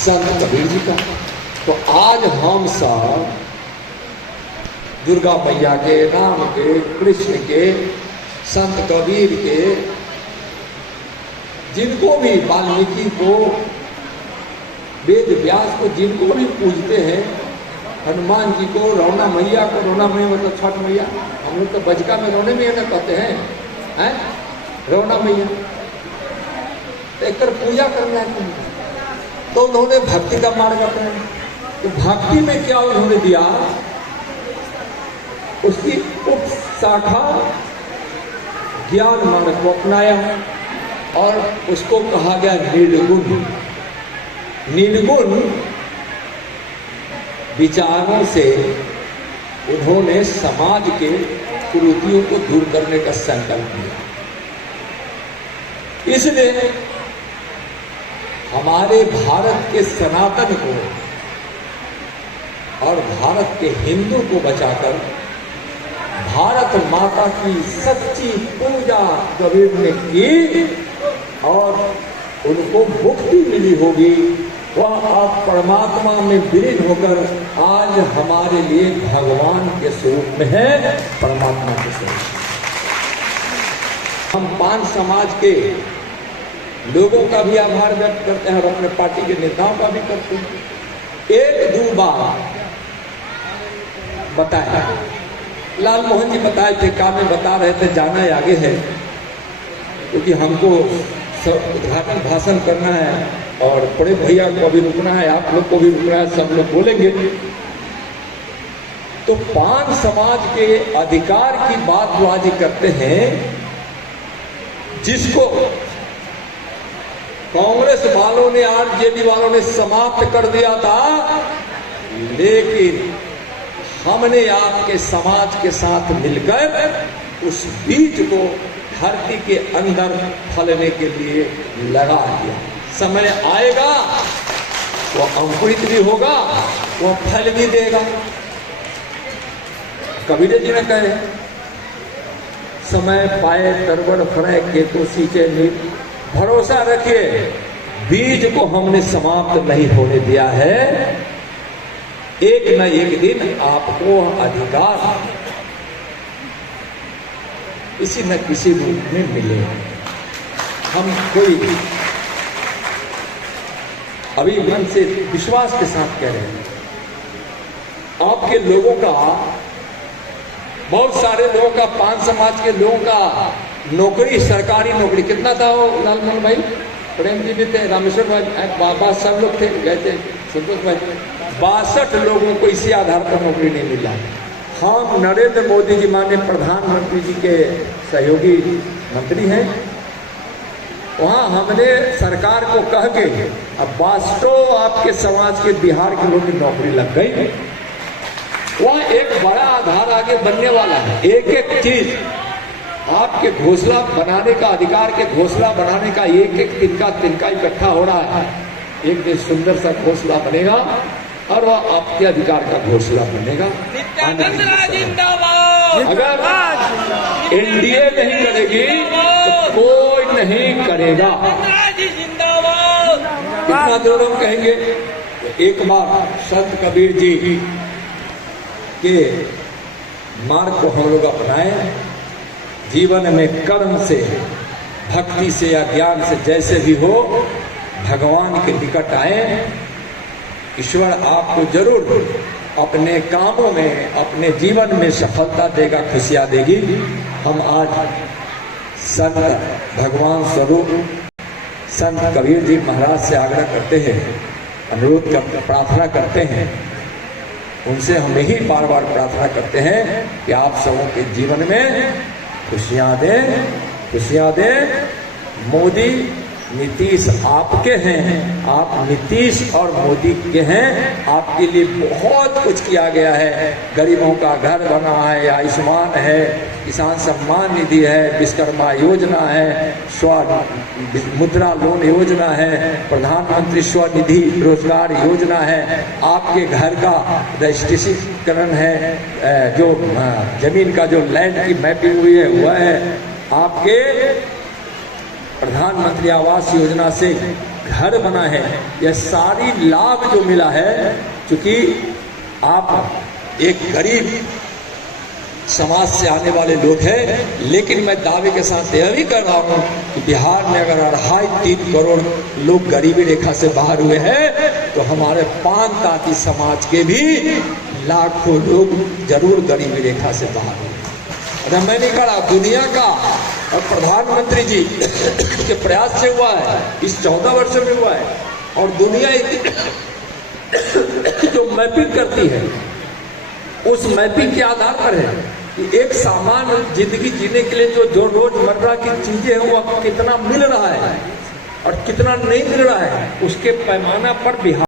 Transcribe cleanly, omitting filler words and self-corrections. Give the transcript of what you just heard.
संत कबीर जी का। तो आज हम सब दुर्गा मैया के, राम के, कृष्ण के, संत कबीर के, जिनको भी, वाल्मीकि को, वेद व्यास को, जिनको भी पूजते हैं, हनुमान जी को, रौना मैया को, रौना मैया मतलब छठ मैया, हम लोग तो बजका में रौने मैया ना कहते हैं, रौना मैया, तो एक पूजा करना है। तो उन्होंने भक्ति का मार्ग अपनाया। तो भक्ति में क्या उन्होंने दिया, उसकी उप शाखा ज्ञान मार्ग को अपनाया और उसको कहा गया निर्गुण। निर्गुण विचारों से उन्होंने समाज के कुरीतियों को दूर करने का संकल्प लिया। इसलिए हमारे भारत के सनातन को और भारत के हिंदू को बचाकर भारत माता की सच्ची पूजा कबीर ने की और उनको मुक्ति मिली होगी। वह अब परमात्मा में विलीन होकर आज हमारे लिए भगवान के स्वरूप में है, परमात्मा के स्वरूप। हम पांच समाज के लोगों का भी आभार व्यक्त करते हैं और अपने पार्टी के नेताओं का भी करते हैं। एक दो बार बताया, लाल मोहन जी बताए थे, काम में बता रहे थे, जाना है आगे है, क्योंकि हमको उद्घाटन भाषण करना है और बड़े भैया को भी रुकना है, आप लोग को भी रुकना है, सब लोग बोलेंगे। तो पांच समाज के अधिकार की बात जो आज करते हैं, जिसको कांग्रेस वालों ने, आरजेडी वालों ने समाप्त कर दिया था, लेकिन हमने आपके समाज के साथ मिलकर उस बीज को धरती के अंदर फलने के लिए लगा दिया। समय आएगा, वो अंकुरित भी होगा, वो फल भी देगा। कबीर जी ने कहे, समय पाए तरवड़ फरे खेतों सींचे नीर। भरोसा रखिए, बीज को हमने समाप्त नहीं होने दिया है। एक न एक दिन आपको अधिकार किसी न किसी रूप में मिले। हम कोई अभी मन से विश्वास के साथ कह रहे हैं, आपके लोगों का, बहुत सारे लोगों का, पांच समाज के लोगों का नौकरी, सरकारी नौकरी कितना था वो लालमोहन भाई, प्रेम जी भी थे, रामेश्वर भाई, बाबा, सब लोग थे, गए थे, संतोष भाई, 62 लोगों को इसी आधार पर नौकरी नहीं मिला। हम नरेंद्र मोदी जी माननीय प्रधानमंत्री जी के सहयोगी मंत्री हैं, वहां हमने सरकार को कह के अब 62 आपके समाज के, बिहार के लोगों की नौकरी लग गई। वह एक बड़ा आधार आगे बनने वाला है। एक एक चीज आपके घोंसला बनाने का, अधिकार के घोंसला बनाने का एक एक तिनका इकट्ठा हो रहा है। एक दिन सुंदर सा घोंसला बनेगा और वह आपके अधिकार का घोंसला बनेगा। अगर एनडीए नहीं करेगी तो कोई नहीं करेगा। कितना दूर हम कहेंगे, एक बार संत कबीर जी के मार्ग को हम लोग अपनाएं, जीवन में कर्म से, भक्ति से या ज्ञान से, जैसे भी हो, भगवान के निकट आए। ईश्वर आपको जरूर अपने कामों में, अपने जीवन में सफलता देगा, खुशियां देगी। हम आज संत भगवान स्वरूप संत कबीर जी महाराज से आग्रह करते हैं, अनुरोध कर, प्रार्थना करते हैं, उनसे हम यही बार बार प्रार्थना करते हैं कि आप सबों के जीवन में खुशियां दें, खुशियां दें। मोदी, नीतीश आपके हैं, आप नीतीश और मोदी के हैं। आपके लिए बहुत कुछ किया गया है, गरीबों का घर बना है, आयुष्मान है, किसान सम्मान निधि है, विश्वकर्मा योजना है, मुद्रा लोन योजना है, प्रधानमंत्री स्वनिधि रोजगार योजना है, आपके घर का रजिस्ट्रेशन है, जो जमीन का जो लैंड की मैपिंग हुई है वह है, आपके प्रधानमंत्री आवास योजना से घर बना है, यह सारी लाभ जो मिला है, क्योंकि आप एक गरीब समाज से आने वाले लोग हैं, लेकिन मैं दावे के साथ यह भी कर रहा हूं कि बिहार में अगर 2.5-3 करोड़ लोग गरीबी रेखा से बाहर हुए हैं, तो हमारे पान ताती समाज के भी लाखों लोग जरूर गरीबी रेखा से बाहर हुए। अरे मैं नहीं कहा, दुनिया का और प्रधानमंत्री जी के प्रयास से हुआ है, इस 14 वर्ष में हुआ है। और दुनिया जो मैपिंग करती है, उस मैपिंग के आधार पर है कि एक सामान्य जिंदगी जीने के लिए जो रोजमर्रा की चीजें हैं वो कितना मिल रहा है और कितना नहीं मिल रहा है, उसके पैमाना पर बिहार